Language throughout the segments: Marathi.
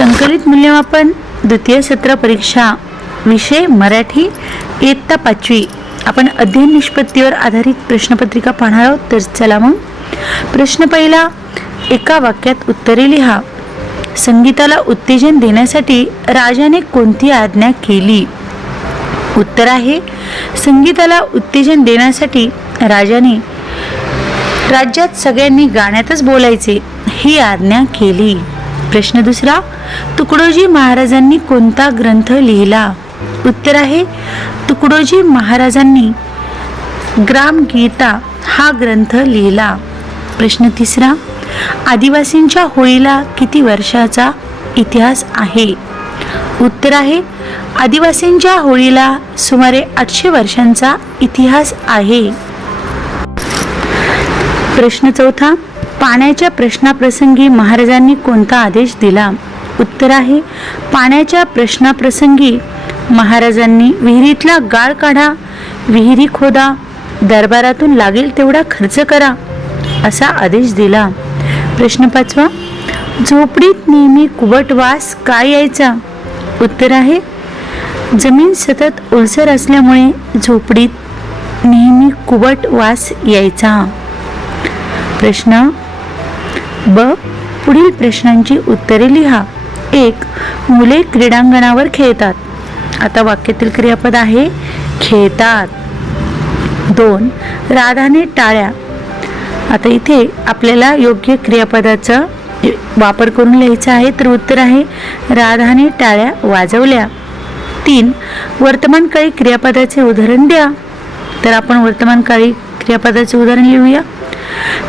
संकलित मूल्यमापन द्वितीय सत्र परीक्षा विषय मराठी इयत्ता 5वी आपण अध्ययन निष्पत्तीवर आधारित प्रश्नपत्रिका पाहणार आहोत. तर चला मग प्रश्न पहिला, एका वाक्यात उत्तरे लिहा. संगीताला उत्तेजन देण्यासाठी राजाने कोणती आज्ञा केली? उत्तर आहे, संगीताला उत्तेजन देण्यासाठी राजाने राज्यात सगळ्यांनी गाण्यातच बोलायचे ही आज्ञा केली. प्रश्न दुसरा, तुकडोजी महाराजांनी कोणता ग्रंथ लिहिला? उत्तर आहे, तुकडोजी महाराजांनी ग्रामगीता हा ग्रंथ लिहिला. प्रश्न तिसरा, आदिवासींच्या होळीला किती वर्षाचा इतिहास आहे? उत्तर आहे, आदिवासींच्या होळीला सुमारे 800 वर्षांचा इतिहास आहे. प्रश्न चौथा, पाण्याच्या प्रश्नाप्रसंगी महाराजांनी कोणता आदेश दिला? उत्तर आहे, पाण्याच्या प्रश्नाप्रसंगी महाराजांनी विहिरीतला गाळ काढा, विहिरी खोदा, दरबारातून लागेल तेवढा खर्च करा असा आदेश दिला. प्रश्न पाचवा, झोपडीत नेहमी कुबट वास का यायचा? उत्तर आहे, जमीन सतत ओलसर असल्यामुळे झोपडीत नेहमी कुबट वास यायचा. प्रश्न ब, पुढील प्रश्नांची उत्तरे लिहा. 1. मुले क्रीडांगणावर खेळतात. आता वाक्यातील क्रियापद आहे खेळतात. 2. राधाने टाळ्या. आता इथे आपल्याला योग्य क्रियापदाचा वापर करून लिहायचा आहे. तर उत्तर आहे, राधाने टाळ्या वाजवल्या. 3. वर्तमानकाळी क्रियापदाचे उदाहरण द्या. तर आपण वर्तमानकाळी क्रियापदाचे उदाहरण लिहूया.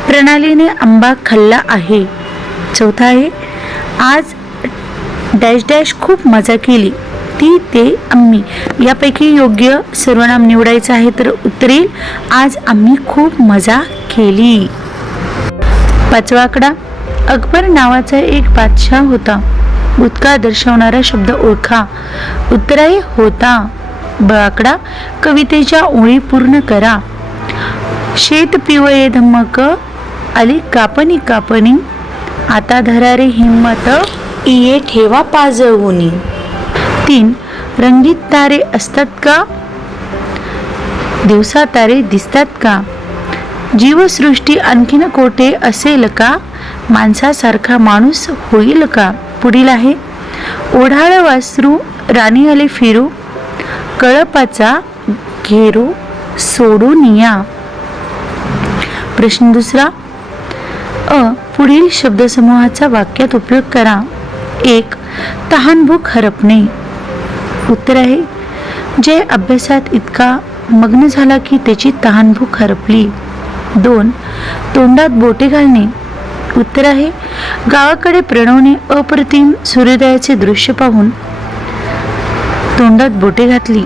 प्रणालीने आंबा खाल्ला आहे. 4 आहे, आज डॅश डॅश खूप मजा केली. ती, ते, आम्ही यापैकी योग्य सर्वनाम निवडायचं आहे. तर उत्तर येईल, आज आम्ही खूप मजा केली. 5वा आकडा, अकबर नावाचा एक बादशाह होता. भूतकाळ दर्शवणारा शब्द ओळखा. उत्तर आहे होता. ब आकडा, कवितेच्या ओळी पूर्ण करा. शेत पिवळे धम्मक आली कापणी कापणी, आता धरा रे हिम्मत इये ठेवा पाजवूनी. 3. रंगीत तारे असतात का? दिवसा तारे दिसतात का? जीवसृष्टी आणखीन कोठे असेल का? माणसासारखा माणूस होईल का? पुढील आहे, ओढाळ वासरू राणी आले फिरू, कळपाचा घेरू सोडून या. प्रश्न दुसरा, अ, पुढील शब्दसमूहाचा वाक्यात उपयोग करा. 1. तहानभूक हरपणे. उत्तर आहे, जय अभ्यासात इतका मग्न झाला की त्याची तहानभूक हरपली. 2. तोंडात बोटे घालणे. उत्तर आहे, गावाकडे प्रणवने अप्रतिम सूर्योदयाचे दृश्य पाहून तोंडात बोटे घातली.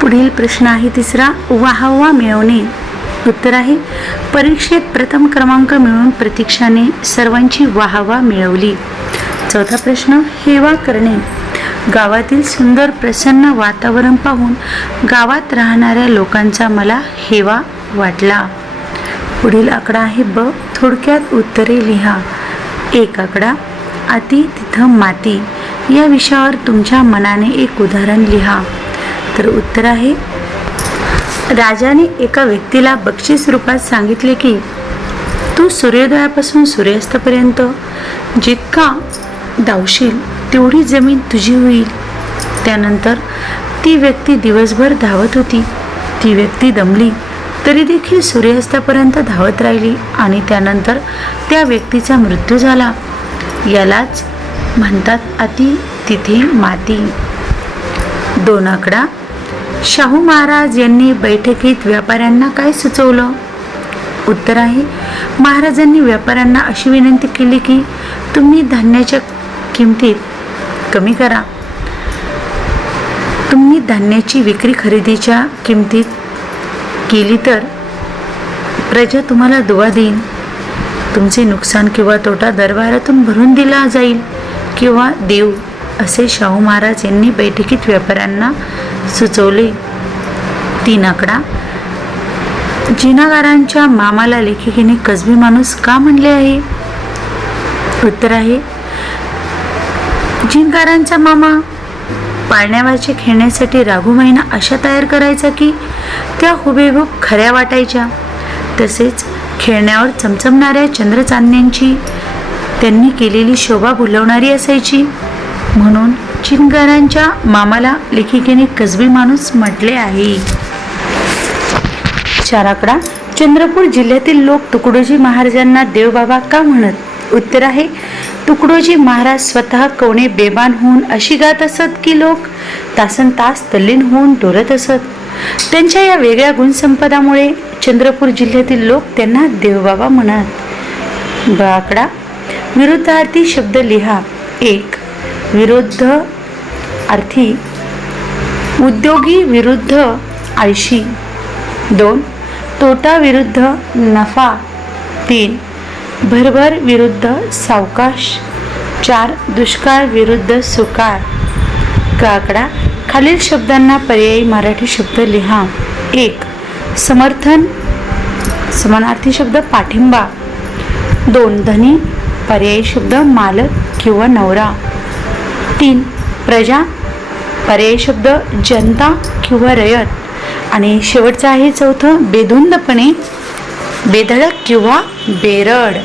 पुढील प्रश्न आहे तिसरा, वाहवा मिळवणे. उत्तर आहे, परीक्षेत प्रथम क्रमांक मिळवून प्रतीक्षाने सर्वांची वाहवा मिळवली. 4था प्रश्न, हेवा करणे. गावातील सुंदर प्रसन्न वातावरण पाहून गावात राहणाऱ्या लोकांचा मला हेवा वाटला. पुढील आकडा आहे ब, थोडक्यात उत्तरे लिहा. 1 आकडा, अति तिथं माती या विषयावर तुमच्या मनाने एक उदाहरण लिहा. तर उत्तर आहे, राजाने एका व्यक्तीला बक्षीस रूपात सांगितले की तू सूर्योदयापासून सूर्यास्तापर्यंत जितका धावशील तेवढी जमीन तुझी होईल. त्यानंतर ती व्यक्ती दिवसभर धावत होती. ती व्यक्ती दमली तरी देखील सूर्यास्तापर्यंत धावत राहिली आणि त्यानंतर त्या व्यक्तीचा मृत्यू झाला. यालाच म्हणतात अति तिथे माती. 2 आकडा, शाहू महाराज यांनी बैठकीत व्यापाऱ्यांना काय सुचवलं? उत्तर आहे, महाराजांनी व्यापाऱ्यांना अशी विनंती केली की तुम्ही धान्याच्या किमतीत कमी करा. तुम्ही धान्याची विक्री खरेदीच्या किमतीत केली तर प्रजा तुम्हाला दुवा देईल. तुमचे नुकसान किंवा तोटा दरबारातून भरून दिला जाईल किंवा देऊ, असे शाहू महाराज यांनी बैठकीत व्यापाऱ्यांना सुचवले. 3 आकडा, जिनागारांच्या मामाला लेखिकेने कसबी माणूस का म्हणले आहे? उत्तर आहे, जिनकारांचा मामा पाळण्यावरचे खेळण्यासाठी राघुमाईना अशा तयार करायचा की त्या हुबेहूब खऱ्या वाटायच्या. तसेच खेळण्यावर चमचमणाऱ्या चंद्रचांदण्यांची त्यांनी केलेली शोभा भुलवणारी असायची. म्हणून चिनकारांच्या मामाला लेखिकेने कसबी माणूस म्हटले आहे. 4 आकडा. चंद्रपूर जिल्ह्यातील लोक तुकडोजी महाराजांना देवबाबा का म्हणत? उत्तर आहे, तुकडोजी महाराज स्वतः कवणे बेभान होऊन अशी गात असत की लोक तासन तास तल्लीन होऊन डोलत असत. त्यांच्या या वेगळ्या गुणसंपदामुळे चंद्रपूर जिल्ह्यातील लोक त्यांना देवबाबा म्हणत. ब आकडा. विरुद्धार्थी शब्द लिहा. 1. विरुद्ध अर्थी उद्योगी विरुद्ध आळशी. 2. तोटा विरुद्ध नफा. 3. भरभर विरुद्ध सावकाश. 4. दुष्काळ विरुद्ध सुकाळ. क आकडा. खालील शब्दांना पर्यायी मराठी शब्द लिहा. 1. समर्थन समानार्थी शब्द पाठिंबा. 2. धनी पर्यायी शब्द मालक किंवा नवरा. 3. प्रजा पर्यायी शब्द जनता किंवा रयत. आणि शेवटचं आहे 4. बेधुंदपणे बेधडक किंवा बेरड.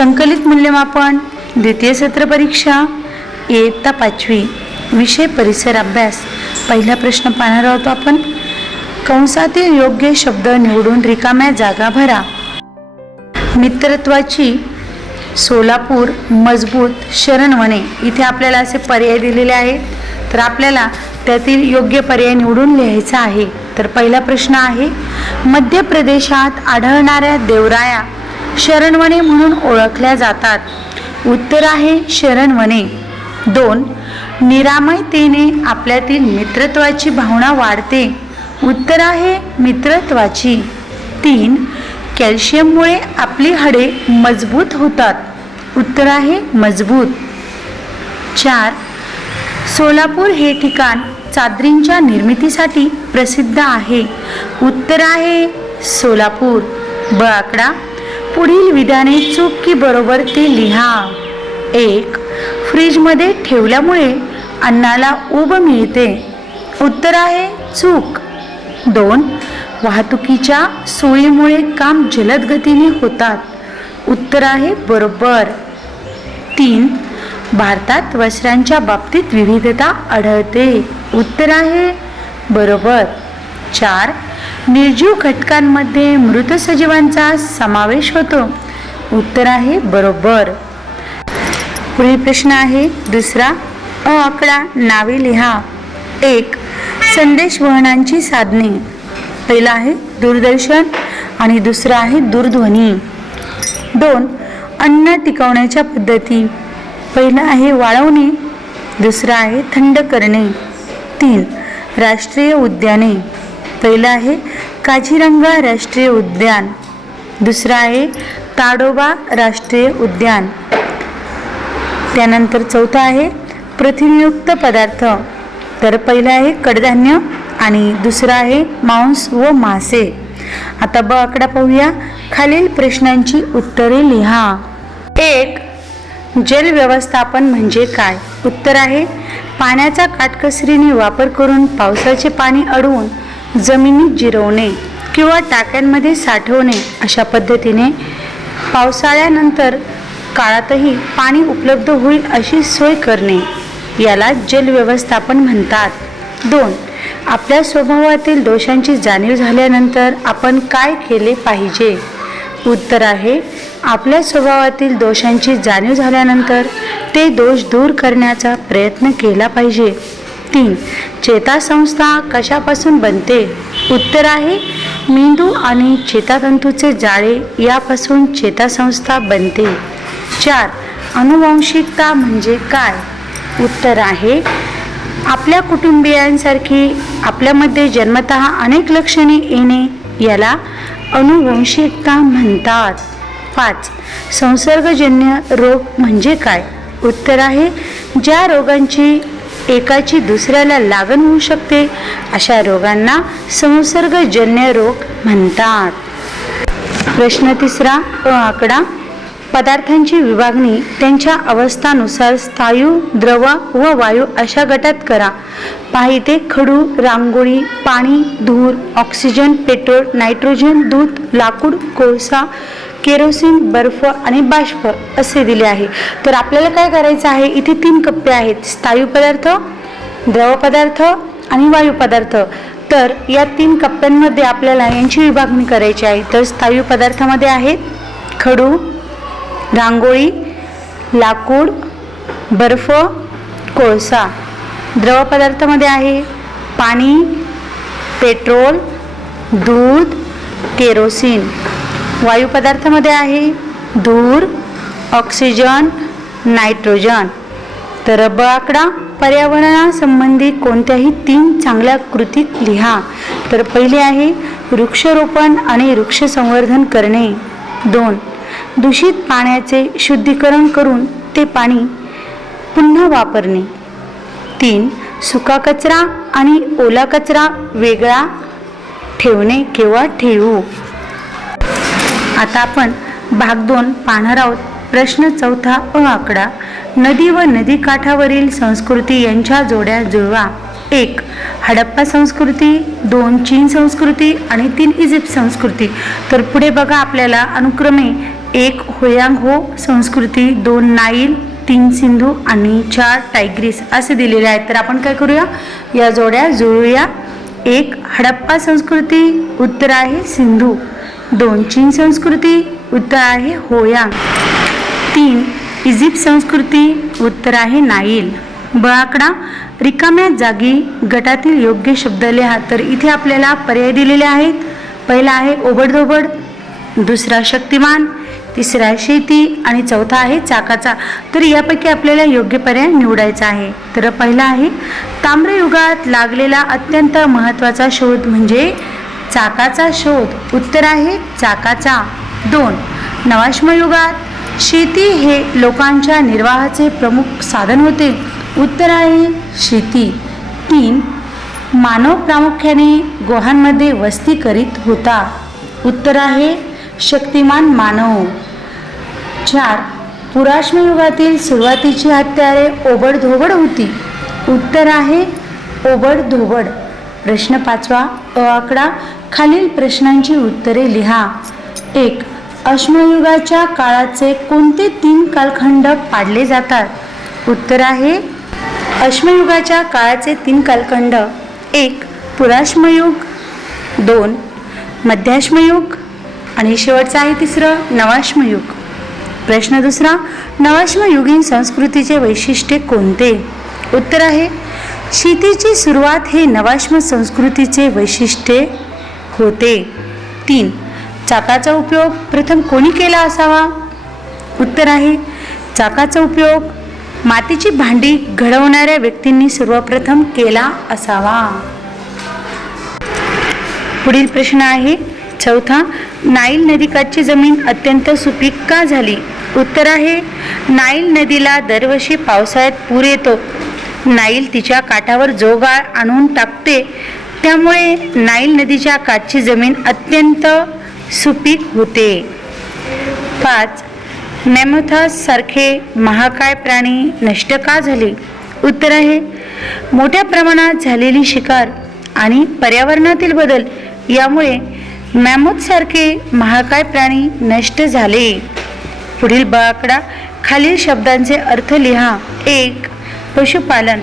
संकलित मूल्यमापन द्वितीय सत्र परीक्षा इयत्ता 5वी विषय परिसर अभ्यास. पहिला प्रश्न पाहणार आहोत आपण. कंसातील योग्य शब्द निवडून रिकाम्या जागा भरा. मित्रत्वाची, सोलापूर, मजबूत, शरणवणे. इथे आपल्याला असे पर्याय दिलेले आहेत, तर आपल्याला त्यातील योग्य पर्याय निवडून लिहायचा आहे. तर पहिला प्रश्न आहे, मध्य प्रदेशात आढळणाऱ्या देवराया शरणवणे म्हणून ओळखल्या जातात. उत्तर आहे शरणवणे. 2. निरामयतेने आपल्यातील मित्रत्वाची भावना वाढते. उत्तर आहे मित्रत्वाची. 3. कॅल्शियममुळे आपली हाडे मजबूत होतात. उत्तर आहे मजबूत. 4. सोलापूर हे ठिकाण चादरींच्या निर्मितीसाठी प्रसिद्ध आहे. उत्तर आहे सोलापूर. ब आकडा. पुढील विधाने चूक की बरोबर ते लिहा. 1. फ्रीजमध्ये ठेवल्यामुळे अन्नाला ऊब मिळते. उत्तर आहे चूक. 2. वाहतुकीच्या सोयीमुळे काम जलद गतीने होतात. उत्तर आहे बरोबर. 3. भारतात वस्त्रांच्या बाबतीत विविधता आढळते. उत्तर आहे बरोबर. 4. निर्जीव घटकांमध्ये मृत सजीवांचा समावेश होतो. उत्तर आहे बरोबर. पुढील प्रश्न आहे दुसरा. अ आकडा. नावे लिहा. 1. संदेश वहनांची साधने. पहिला आहे दूरदर्शन आणि दुसरा आहे दूरध्वनी. 2. अन्न टिकवण्याच्या पद्धती. पहिला आहे वाळवणे, दुसरा आहे थंड करणे. 3. राष्ट्रीय उद्याने. पहिला आहे काझीरंगा राष्ट्रीय उद्यान, दुसरा आहे ताडोबा राष्ट्रीय उद्यान. त्यानंतर चौथा आहे प्रथिनयुक्त पदार्थ. तर पहिला आहे कडधान्य आणि दुसरा आहे मांस व मासे. आता ब आकडा पाहूया. खालील प्रश्नांची उत्तरे लिहा. 1. जल व्यवस्थापन म्हणजे काय? उत्तर आहे पाण्याचा काटकसरीने वापर करून पावसाचे पाणी अडवून जमिनीत जिरवणे किंवा टाक्यांमध्ये साठवणे. अशा पद्धतीने पावसाळ्यानंतर काळातही पाणी उपलब्ध होईल अशी सोय करणे, याला जल व्यवस्थापन म्हणतात. 2. आपल्या स्वभावातील दोषांची जाणीव झाल्यानंतर आपण काय केले पाहिजे? उत्तर आहे आपल्या स्वभावातील दोषांची जाणीव झाल्यानंतर ते दोष दूर करण्याचा प्रयत्न केला पाहिजे. 3. चेतासंस्था कशापासून बनते? उत्तर आहे मेंदू आणि चेतातंतूचे जाळे यापासून चेतासंस्था बनते. 4. अनुवांशिकता म्हणजे काय? उत्तर आहे आपल्या कुटुंबियांसारखी आपल्यामध्ये जन्मतः अनेक लक्षणे येणे, याला अनुवंशिकता म्हणतात. 5. संसर्गजन्य रोग म्हणजे काय? उत्तर आहे ज्या रोगांची एकाची दुसऱ्याला लागण होऊ शकते अशा रोगांना संसर्गजन्य रोग म्हणतात. प्रश्न तिसरा. अ आकडा. पदार्थांची विभागणी त्यांच्या अवस्थानुसार स्थायू, द्रव व वायू अशा गटात करा. पहा इथे खडू, रांगोळी, पाणी, धूर, ऑक्सिजन, पेट्रोल, नायट्रोजन, दूध, लाकूड, कोळसा, केरोसिन, बर्फ आणि बाष्प असे दिले आहे. तर आपल्याला काय करायचं आहे, इथे 3 कप्पे आहेत, स्थायू पदार्थ, द्रव पदार्थ आणि वायू पदार्थ. तर या 3 कप्प्यांमध्ये आपल्याला यांची विभागणी करायची आहे. तर स्थायू पदार्थामध्ये आहेत खडू, रांगोळी, लाकूड, बर्फ, कोळसा. द्रव पदार्थामध्ये आहे पाणी, पेट्रोल, दूध, केरोसिन. वायू पदार्थामध्ये आहे धूर, ऑक्सिजन, नायट्रोजन. तर ब आकडा. पर्यावरणासंबंधी कोणत्याही 3 चांगल्या कृती लिहा. तर पहिले आहे वृक्षारोपण आणि वृक्ष संवर्धन करणे. 2. दूषित पाण्याचे शुद्धीकरण करून ते पाणी पुन्हा वापरणे. 3. सुका कचरा आणि ओला कचरा वेगळा ठेवणे किंवा ठेवू. आता आपण भाग 2 पाहणार आहोत. प्रश्न चौथा. अ आकडा. नदी व नदीकाठावरील संस्कृती यांच्या जोड्या जुळवा. 1. हडप्पा संस्कृती, 2. चीन संस्कृती आणि 3. इजिप्त संस्कृती. तर पुढे बघा आपल्याला अनुक्रमे 1 होयांग हो संस्कृती, 2 नाईल, 3 सिंधू आणि 4 टायग्रीस असे दिलेले आहेत. तर आपण काय करूया, या जोड्या जुळूया. 1 हडप्पा संस्कृती, उत्तर आहे सिंधू. 2 चीन संस्कृती, उत्तर आहे होयांग. 3 इजिप्त संस्कृती, उत्तर आहे नाईल. ब आकडा रिकाम्या जागी गटातील योग्य शब्द लिहा. तर इथे आपल्याला पर्याय दिलेले आहेत. पहिला आहे ओबडधोबड, दुसरा शक्तिमान, तिसरा शेती आणि चौथा आहे चाकाचा. तर यापैकी आपल्याला योग्य पर्याय निवडायचा आहे. तर पहिला आहे ताम्रयुगात लागलेला अत्यंत महत्त्वाचा शोध म्हणजे चाकाचा शोध, उत्तर आहे चाकाचा. 2 नवाश्मयुगात शेती हे लोकांच्या निर्वाहाचे प्रमुख साधन होते, उत्तर आहे शेती. 3 मानव प्रामुख्याने गुहांमध्ये वस्ती करीत होता, उत्तर आहे शक्तिमान मानव. 4 पुराश्मयुगातील सुरुवातीची हत्यारे ओबडधोबड होती, उत्तर आहे ओबडधोबड. प्रश्न 5 अ आकडा खालील प्रश्नांची उत्तरे लिहा. 1 अश्मयुगाच्या काळाचे कोणते 3 कालखंड पाडले जातात, उत्तर आहे अश्मयुगाच्या काळाचे 3 कालखंड. 1 पुराश्मयुग, 2 मध्याश्मयुग आणि शेवटचा आहे तिसरं नवाश्मयुग. प्रश्न 2 नवाश्मयुगीन संस्कृतीचे वैशिष्ट्य कोणते, उत्तर आहे शेतीची सुरुवात हे नवाश्म संस्कृतीचे वैशिष्ट्य होते. 3 चाकाचा उपयोग प्रथम कोणी केला असावा, उत्तर आहे चाकाचा उपयोग मातीची भांडी घडवणाऱ्या व्यक्तींनी सर्वप्रथम केला असावा. पुढील प्रश्न आहे 4 नाईल नदीकाठची जमीन अत्यंत सुपीक का झाली, उत्तर आहे नाईल नदीला दरवर्षी पावसाळ्यात पूर येतो. नाईल तिच्या काठावर जो गाळ आणून टाकते, त्यामुळे नाईल नदीच्या काठची जमीन अत्यंत सुपीक होते. 5 मॅमथॉस सारखे महाकाय प्राणी नष्ट का झाले, उत्तर आहे मोठ्या प्रमाणात झालेली शिकार आणि पर्यावरणातील बदल यामुळे मॅमथ सारखे महाकाय प्राणी नष्ट झाले. पुढील ब आकडा खालील शब्दांचे अर्थ लिहा. 1 पशुपालन,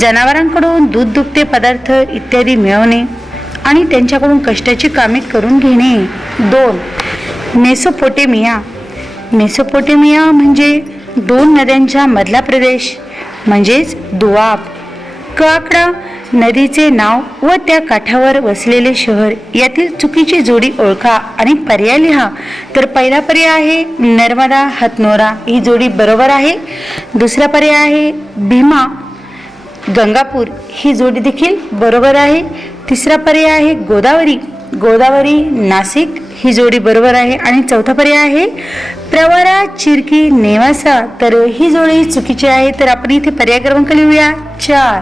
जनावरांकडून दूध दुभते पदार्थ इत्यादी मिळवणे आणि त्यांच्याकडून कष्टाची कामे करून घेणे. 2 मेसोपोटेमिया, मेसोपोटेमिया म्हणजे 2 नद्यांच्या मधला प्रदेश म्हणजेच दुआब. क आकडा नदीचे नाव व त्या काठावर वसलेले शहर यातील चुकीची जोडी ओळखा आणि पर्याय लिहा. तर पहिला पर्याय आहे नर्मदा हथनोरा, ही जोडी बरोबर आहे. दुसरा पर्याय आहे भीमा गंगापूर, ही जोडी देखील बरोबर आहे. तिसरा पर्याय आहे गोदावरी, गोदावरी नाशिक, ही जोडी बरोबर आहे. आणि चौथा पर्याय आहे प्रवरा चिरकी नेवासा, तर ही जोडी चुकीची आहे. तर आपण इथे पर्याय क्रमांक लिहूया 4.